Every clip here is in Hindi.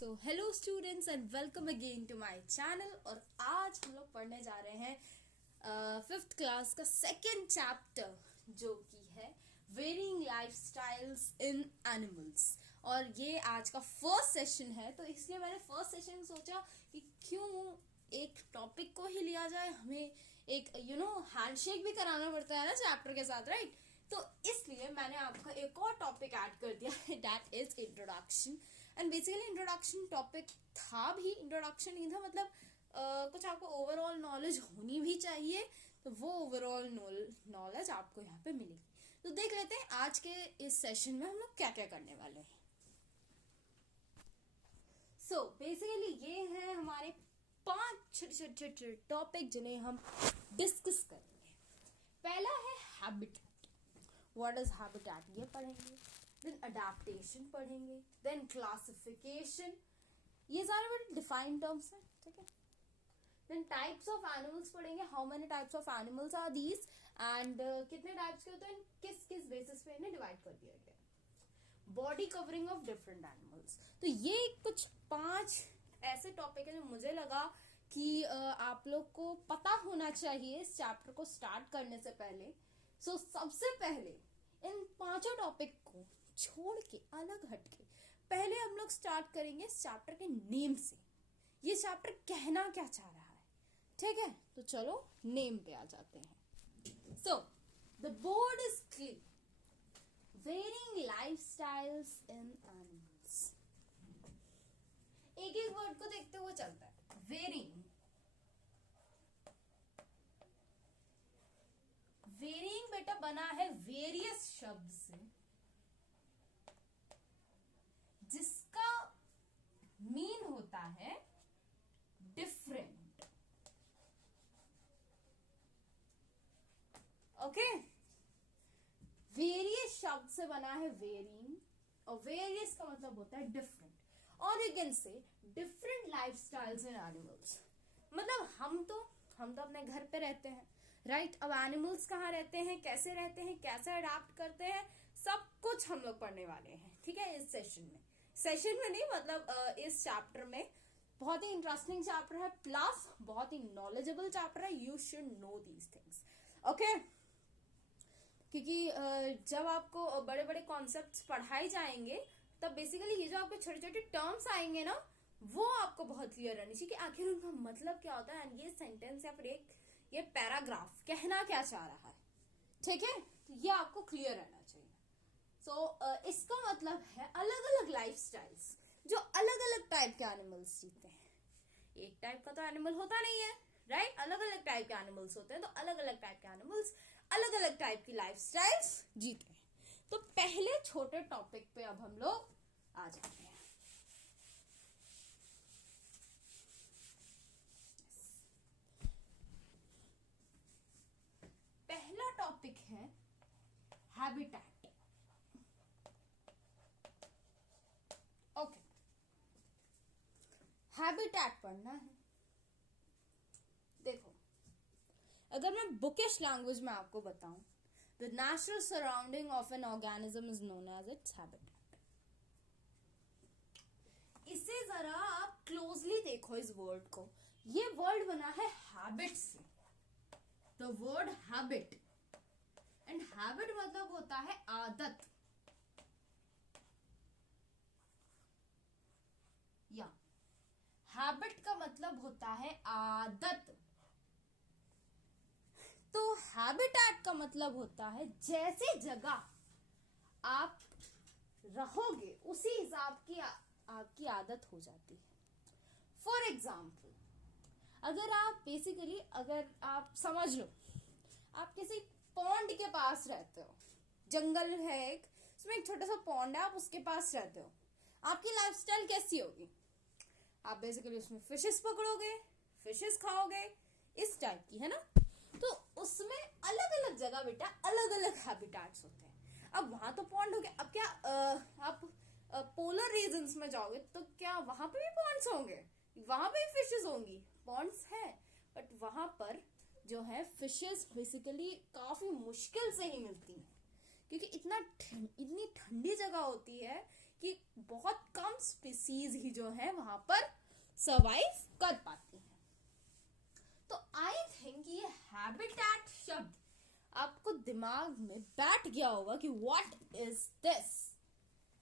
So hello students and welcome again to my channel. और आज हम लोग पढ़ने जा रहे हैं फिफ्थ क्लास का सेकेंड चैप्टर, जो कि है वेरिंग लाइफस्टाइल्स इन एनिमल्स। और ये आज का फर्स्ट सेशन है, तो इसलिए मैंने फर्स्ट सेशन सोचा कि क्यों एक टॉपिक को ही लिया जाए, हमें एक हैंडशेक भी कराना पड़ता है ना चैप्टर के साथ, राइट? तो इसलिए मैंने आपका एक और टॉपिक ऐड कर दिया है, that is introduction. And basically introduction topic था भी, इंट्रोडक्शन नहीं था, मतलब कुछ आपको ओवरऑल नॉलेज होनी भी चाहिए, तो वो ओवरऑल नॉलेज आपको यहाँ पे मिलेगी। तो देख लेते हैं आज के इस सेशन में हम लोग क्या क्या करने वाले हैं। सो बेसिकली ये है हमारे 5 छोटे टॉपिक जिन्हें हम डिस्कस करेंगे। पहला है हैबिटेट। व्हाट इज हैबिटेट, ये पढ़ेंगे। देन अडेप्टेशन पढ़ेंगे, देन क्लासिफिकेशन, ये सारे बड़े डिफाइंड टर्म्स हैं, ठीक है। देन टाइप्स ऑफ एनिमल्स पढ़ेंगे, how many types of animals are these and कितने टाइप्स के होते हैं, किस किस बेसिस पे इन्हें डिवाइड कर दिया गया। Body covering of different animals. तो ये कुछ 5 ऐसे टॉपिक है जो मुझे लगा कि आप लोग को पता होना चाहिए इस चैप्टर को स्टार्ट करने से पहले। सो सबसे पहले इन 5 टॉपिक को छोड़ के, अलग हटके, पहले हम लोग स्टार्ट करेंगे इस चैप्टर के नेम से। ये चैप्टर कहना क्या चाह रहा है, ठीक है? तो चलो नेम पे आ जाते हैं। So the board is clear, varying lifestyles in animals. एक एक वर्ड को देखते हुए चलता है। वेरिंग, वेरिंग बेटा बना है वेरियस शब्द से, जिसका मीन होता है डिफरेंट। ओके, वेरियस शब्द से बना है वेरिंग, और वेरियस का मतलब होता है डिफरेंट। और you can say different lifestyles in animals. मतलब हम तो अपने घर पे रहते हैं, राइट? अब एनिमल्स कहाँ रहते हैं, कैसे रहते हैं, कैसे अडाप्ट करते हैं, सब कुछ हम लोग पढ़ने वाले हैं, ठीक है, इस सेशन में नहीं, मतलब इस चैप्टर में। बहुत ही इंटरेस्टिंग चैप्टर है, प्लस बहुत ही नॉलेजेबल चैप्टर है। You should know these things, okay? क्योंकि जब आपको बड़े बड़े कॉन्सेप्ट्स पढ़ाए जाएंगे, तब बेसिकली ये जो आपके छोटे छोटे टर्म्स आएंगे ना, वो आपको बहुत क्लियर रहनी चाहिए कि आखिर उनका मतलब क्या होता है, एंड ये सेंटेंस या फिर ये पैराग्राफ कहना क्या चाह रहा है, ठीक है? तो ये आपको क्लियर रहना चाहिए। सो इसका मतलब है अलग अलग लाइफस्टाइल्स जो अलग अलग टाइप के एनिमल्स जीते हैं। एक टाइप का तो एनिमल होता नहीं है, राइट? अलग अलग टाइप के एनिमल्स होते हैं, तो अलग अलग टाइप के एनिमल्स अलग अलग टाइप की लाइफस्टाइल्स जीते हैं। तो पहले छोटे टॉपिक पे अब हम लोग आ जाते हैं। पहला टॉपिक है हैबिटेट। ओके, हैबिटेट पढ़ना है। देखो, अगर मैं बुकिश लैंग्वेज में आपको बताऊं, the natural surrounding of an organism is known as its habitat. इसे जरा आप क्लोजली देखो, इस वर्ड को। ये वर्ड बना है हैबिट से, the word habit. And habit मतलब होता है आदत, या हैबिट का मतलब होता है आदत। तो हैबिटेट का मतलब होता है जैसी जगह आप रहोगे उसी हिसाब की आपकी आदत हो जाती है। फॉर एग्जाम्पल, अगर आप समझ लो, आप किसी पॉन्ड के पास रहते हो, जंगल है एक, उसमें एक छोटा सा पॉन्ड है, आप उसके पास रहते हो, आपकी लाइफस्टाइल कैसी होगी? आप बेसिकली उसमें फिशेस पकड़ोगे, फिशेस खाओगे, इस टाइप की, है ना? तो उसमें अलग अलग जगह बेटा अलग अलग हैबिटेट्स होते हैं। अब वहां तो पॉन्ड हो गया, अब क्या आप पोलर रीजन्स में जाओगे तो क्या वहां पे भी पॉन्ड्स होंगे? वहां पे भी फिशेस होंगी, पॉन्ड्स है, बट वहां पर जो है फिशेस बेसिकली काफी मुश्किल से ही मिलती हैं, क्योंकि इतनी ठंडी जगह होती है कि बहुत कम स्पीसीज ही जो है वहां पर सर्वाइव कर पाती हैं। तो आई थिंक ये हैबिटेट शब्द आपको दिमाग में बैठ गया होगा कि what is this.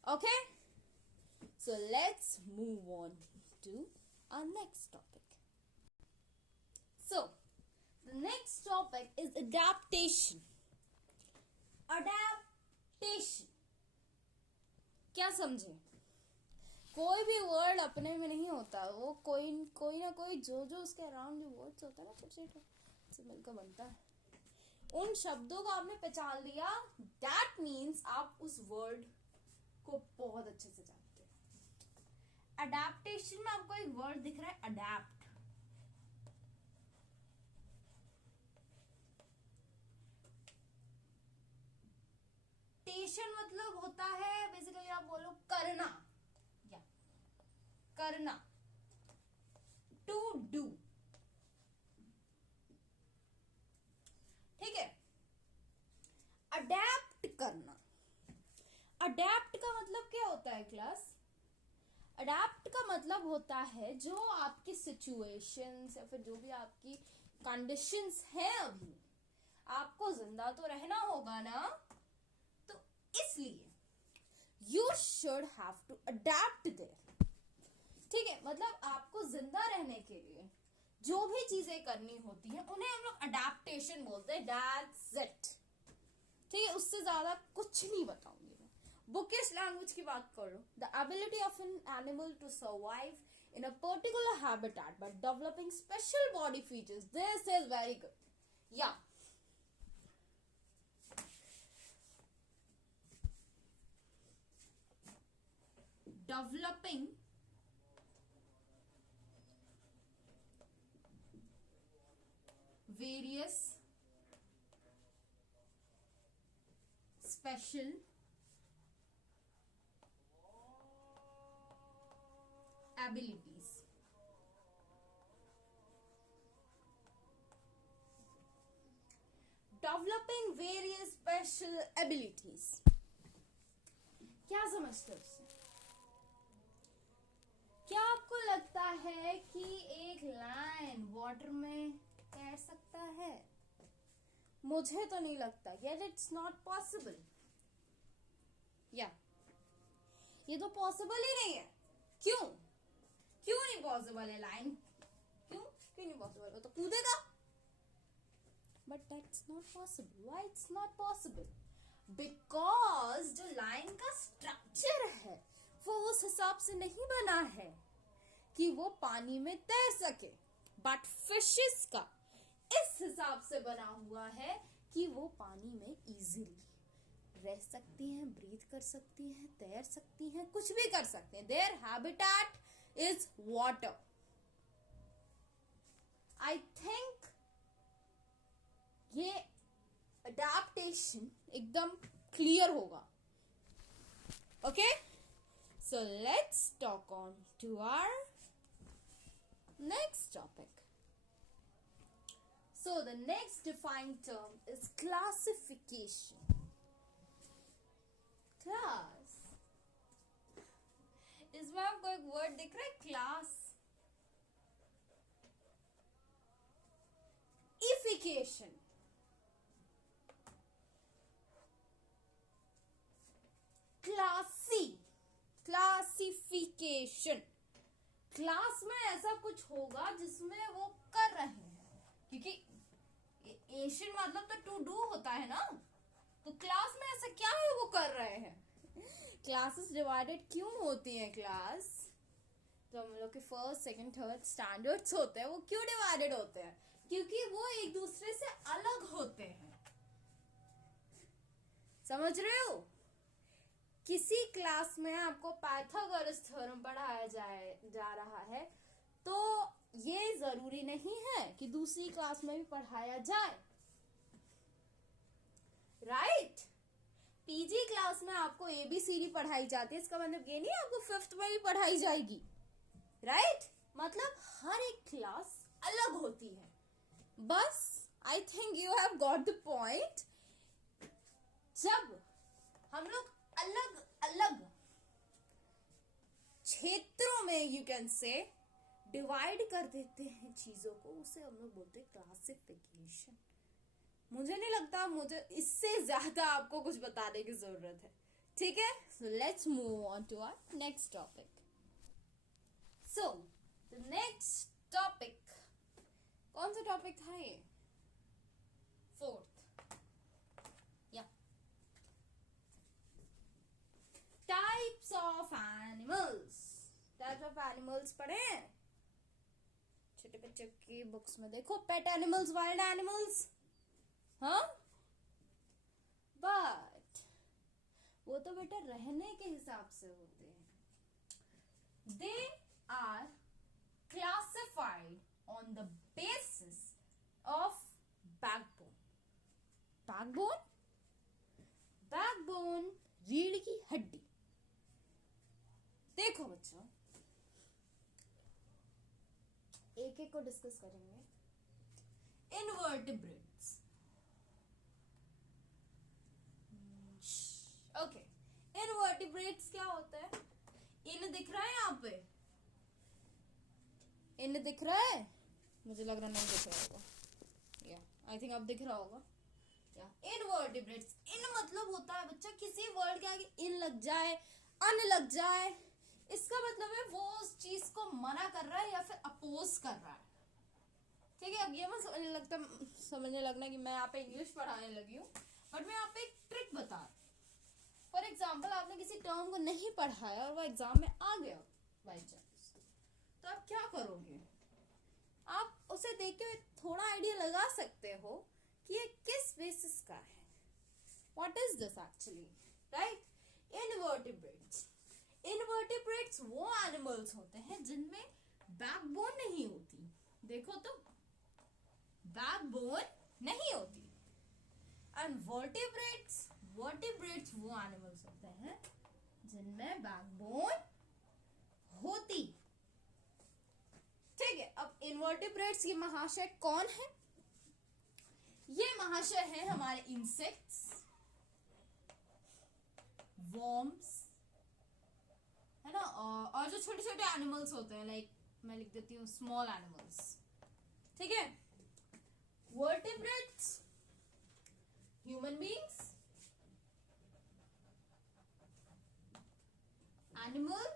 Okay, so let's move on to our next topic. So the next topic is adaptation. Adaptation क्या समझे? कोई भी वर्ड अपने में नहीं होता, वो कोई ना कोई जो उसके अराउंड जो वर्ड्स होता है ना, छोटे छोटे से मिलकर बनता है। उन शब्दों को आपने पहचान लिया, दैट मीन्स आप उस वर्ड को बहुत अच्छे से जानते हैं। अडैप्टेशन में आपको एक वर्ड दिख रहा है, अडैप्ट। टेशन मतलब होता है बेसिकली आप बोलो करना, या करना, टू डू। ठीक है, अडैप्ट करना। अडैप्ट का मतलब क्या होता है क्लास? अडैप्ट का मतलब होता है जो आपकी सिचुएशंस या फिर जो भी आपकी कंडीशंस हैं, अभी आपको जिंदा तो रहना होगा ना, तो इसलिए you should have to adapt there. ठीक है, मतलब आपको जिंदा रहने के लिए जो भी चीजें करनी होती है उन्हें हम लोग अडैप्टेशन बोलते हैं। That's it. ठीक है, उससे ज्यादा कुछ नहीं बताऊंगी मैं। बुकिश लैंग्वेज की बात करो, the ability of an animal to survive in a particular habitat by developing special body features. This is very good. Yeah. Developing various special abilities. Developing various special abilities. क्या समझते हो उससे? क्या आपको लगता है कि एक लायन वाटर में तैर सकता है? मुझे तो नहीं लगता। Yet it's not possible. या ये तो पॉसिबल ही नहीं है। क्यों नहीं पॉसिबल है? लाइन क्यों नहीं पॉसिबल? वो तो कूदेगा। But that's not possible. Why it's not possible? Because जो लाइन का स्ट्रक्चर है वो उस हिसाब से नहीं बना है कि वो पानी में तैर सके। बट फिशेस का इस हिसाब से बना हुआ है कि वो पानी में इजीली रह सकती हैं, ब्रीथ कर सकती हैं, तैर सकती हैं, कुछ भी कर सकते हैं। Their habitat is water. I think ये अडैप्टेशन एकदम क्लियर होगा। Okay, so let's talk on to our next topic. So the next defined term is classification. Class, इसमें आपको एक वर्ड दिख रहा है, क्लास। इफिकेशन, क्लासी, क्लासिफिकेशन। क्लास में ऐसा कुछ होगा जिसमें वो कर रहे हैं, क्योंकि एशियन मतलब तो टू डू होता है ना, तो क्लास में ऐसा क्या है वो कर रहे हैं। क्लासेस डिवाइडेड क्यों होती हैं? क्लास तो हम लोग के फर्स्ट सेकंड थर्ड स्टैंडर्ड्स होते हैं, वो क्यों डिवाइडेड होते हैं? क्योंकि वो एक दूसरे से अलग होते हैं। समझ रहे हो? किसी क्लास में आपको पाइथागोरस थ्योरम पढ़ाया जा रहा है, तो ये जरूरी नहीं है कि दूसरी क्लास में भी पढ़ाया जाए। राइट? पीजी क्लास में आपको एबीसीडी पढ़ाई जाती है, इसका मतलब ये नहीं आपको फिफ्थ में भी पढ़ाई जाएगी। राइट? मतलब हर एक क्लास अलग होती है। बस I think you have got the point. जब हम लोग अलग अलग क्षेत्रों में यू कैन से डिवाइड कर देते हैं चीजों को, उसे हम लोग बोलते हैं क्लासिफिकेशन। मुझे नहीं लगता मुझे इससे ज्यादा आपको कुछ बताने की जरूरत है, ठीक है। So let's move on to our next topic. So the next topic, कौन सा टॉपिक था ये? फोर्थ, या types of animals. Types of animals पढ़े हैं छोटे बच्चों की बुक्स में, देखो पेट एनिमल्स, वाइल्ड एनिमल्स, हाँ। बट वो तो बेटा रहने के हिसाब से होते हैं। They are classified on the basis of backbone. Backbone, backbone रीढ़ की हड्डी। देखो बच्चों, एक एक को डिस्कस करेंगे। Invertebrates, okay. इनवर्टिब्रेट्स क्या होता है? इन दिख रहा है यहाँ पे, इन दिख रहा है, मुझे लग रहा नहीं दिख रहा होगा, या आई थिंक अब दिख रहा होगा। इनवर्टिब्रेट्स, इन मतलब होता है बच्चा किसी वर्ड के आगे इन लग जाए, अन लग जाए, इसका मतलब है वो उस चीज को मना कर रहा है या फिर अपोज कर रहा है, ठीक है। अब ये मत समझने लगना कि मैं यहाँ पे इंग्लिश पढ़ाने लगी हूँ, बट मैं यहाँ पे एक ट्रिक बता रही हूँ। फॉर एग्जाम्पल, आपने किसी टर्म को नहीं पढ़ाया और वो एग्जाम में आ गया बाई चांस, तो आप क्या करोगे? आप उसे देख के थोड़ा आइडिया लगा सकते हो कि ये किस बेसिस का है, what is this actually, right. Invertebrates, invertebrates वो एनिमल्स होते हैं जिनमें बैकबोन नहीं होती। देखो तो, बैकबोन नहीं होती। एंड वर्टिब्रेट्स, वर्टिब्रेट्स वो एनिमल्स होते हैं जिनमें बैकबोन होती, ठीक है। अब इनवर्टिब्रेट्स ये महाशय कौन है? ये महाशय है हमारे इंसेक्ट्स, वर्म्स, है ना, और जो छोटे छोटे एनिमल्स होते हैं, लाइक मैं लिख देती हूँ स्मॉल एनिमल्स, ठीक है। Vertebrates, human beings, animal,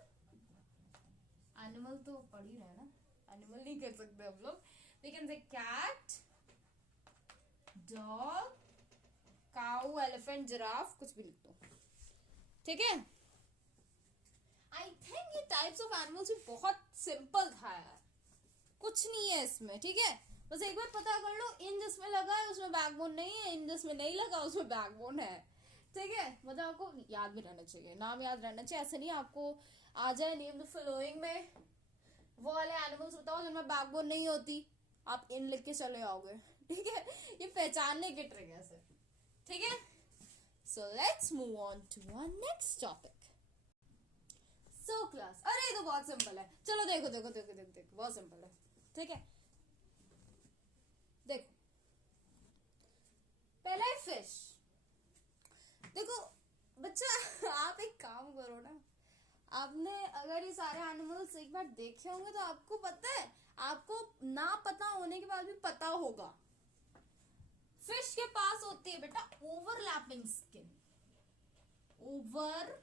animal तो पढ़ ही रहे ना, एनिमल नहीं कर सकते हम लोग, we can say cat, dog, cow, elephant, giraffe, कुछ भी लिख दो, ठीक है। आई थिंक ये टाइप्स ऑफ एनिमल्स भी बहुत सिंपल था यार, कुछ नहीं है इसमें, ठीक है। बस एक बार पता कर लो, इन जिसमें लगा है उसमें बैकबोन नहीं है, इन जिसमें नहीं लगा उसमें बैकबोन है, ठीक है। मतलब आपको याद भी रहना चाहिए, नाम याद रहना चाहिए, ऐसे नहीं आपको आ जाए नेम द फॉलोइंग में वो वाले एनिमल्स बताओ जिनमें बैकबोन नहीं होती, आप इन लिख के चले आओगे, ठीक है। ये पहचानने की ट्रिक है सर, ठीक है। So let's move on to our next topic. So class, अरे ये तो बहुत सिंपल है, चलो देखो देखो देखो देखो देखो, बहुत सिंपल है, ठीक है। देखो, पहला है फिश। देखो बच्चा, आप एक काम करो ना, आपने अगर ये सारे एनिमल्स एक बार देखे होंगे तो आपको पता है, आपको ना पता होने के बाद भी पता होगा। फिश के पास होती है बेटा ओवरलैपिंग स्किन, ओवरलैपिंग,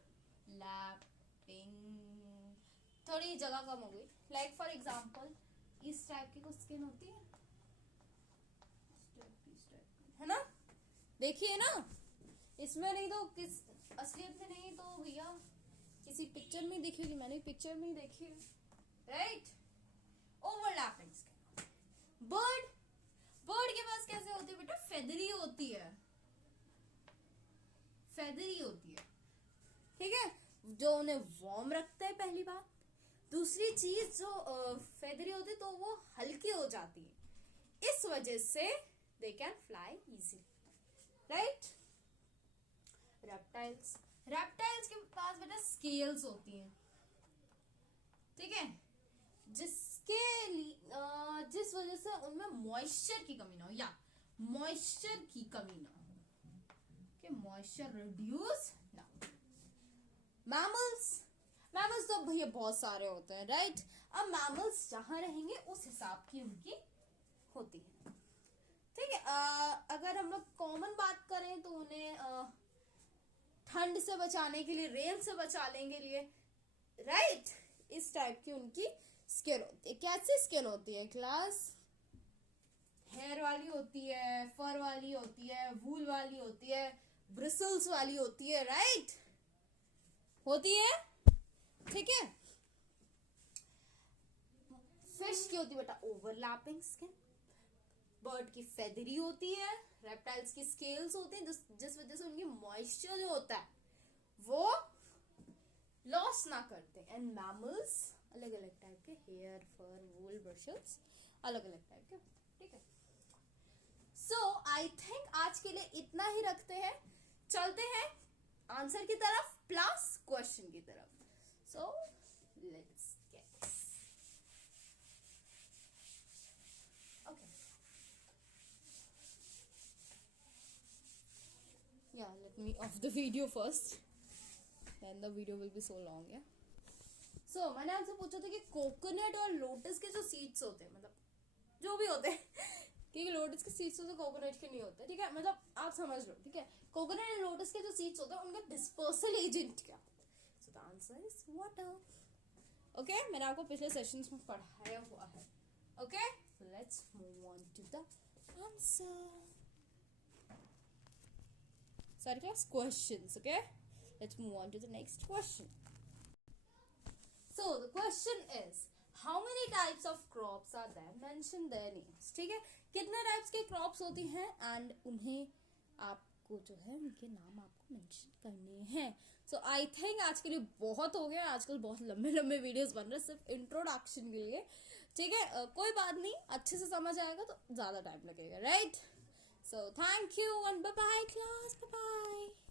थोड़ी जगह कम हो गई, लाइक फॉर एग्जांपल इस टाइप की कुछ स्किन होती है, है ना, देखिए ना, इसमें नहीं तो किस असलियत में नहीं तो भैया किसी पिक्चर में दिखेगी, मैंने पिक्चर में ही देखी है, right. Overlapping skin. Bird, bird के पास कैसे होती है बेटा? फेदरी होती है, फेदरी होती है, ठीक है, जो उन्हें वार्म रखता है, पहली बात। दूसरी चीज, जो फेदरी होती है तो वो हल्की हो जाती है, इस वजह से they can fly easily, right. Reptiles, reptiles के पास बेटा स्केल्स होती हैं, ठीक है, जिसके जिस वजह से उनमें मॉइस्चर की कमी ना हो, या मॉइस्चर की कमी ना हो, कि मॉइस्चर रिड्यूस ना हो। मैमल्स, मैमल्स तो भैया बहुत सारे होते हैं, राइट। अब मैमल्स जहाँ रहेंगे उस हिसाब की उनकी होती है, ठीक है। अगर हम लोग कॉमन बात करें तो उन्हें ठंड से बचाने के लिए, रेन से बचाने के लिए, राइट, इस टाइप की उनकी स्किन होती है। कैसी स्किन होती है क्लास? हेयर वाली होती है, फर वाली होती है, वूल वाली होती है, ब्रिसल्स वाली होती है, राइट, होती है, ठीक है। फिश की होती है बेटा ओवरलैपिंग स्किन, बर्ड की फेदरी होती है, रेप्टाइल्स की स्केल्स होते हैं जिस वजह से उनकी मॉइस्चर जो होता है वो लॉस ना करते। एंड मैमल्स अलग अलग टाइप के, हेयर, फर, वूल, ब्रशेस, अलग अलग टाइप के, ठीक है। सो आई थिंक आज के लिए इतना ही रखते हैं, चलते हैं आंसर की तरफ प्लस क्वेश्चन की तरफ। So let's get, okay, yeah, let me off the video first, then the video will be so long, yeah. So मैंने आपसे पूछा था कि कोकोनट और लोटस के जो सीड्स होते हैं, मतलब जो भी होते हैं क्योंकि लोटस के सीड्स होते हैं, कोकोनट के नहीं होते, ठीक है, मतलब आप समझ लो, ठीक है। कोकोनट और लोटस के जो सीड्स होते हैं उनका डिस्पर्सल एजेंट क्या होता है? So the answer is water, okay. मैंने आपको पिछले सेशंस में पढ़ाया हुआ है, okay. So let's move on to the answer. Sorry class, questions, okay. Let's move on to the next question. So the question is, how many types of crops are there? Mention their names, ठीक है। कितने टाइप्स के क्रॉप्स होती हैं एंड उन्हें आपको जो है उनके नाम आपको मेंशन करने हैं। सो आई थिंक आज के लिए बहुत हो गया, आजकल बहुत लंबे लंबे वीडियोस बन रहे हैं सिर्फ इंट्रोडक्शन के लिए, ठीक है। कोई बात नहीं, अच्छे से समझ आएगा तो ज़्यादा टाइम लगेगा, right. So thank you and bye bye class, bye bye.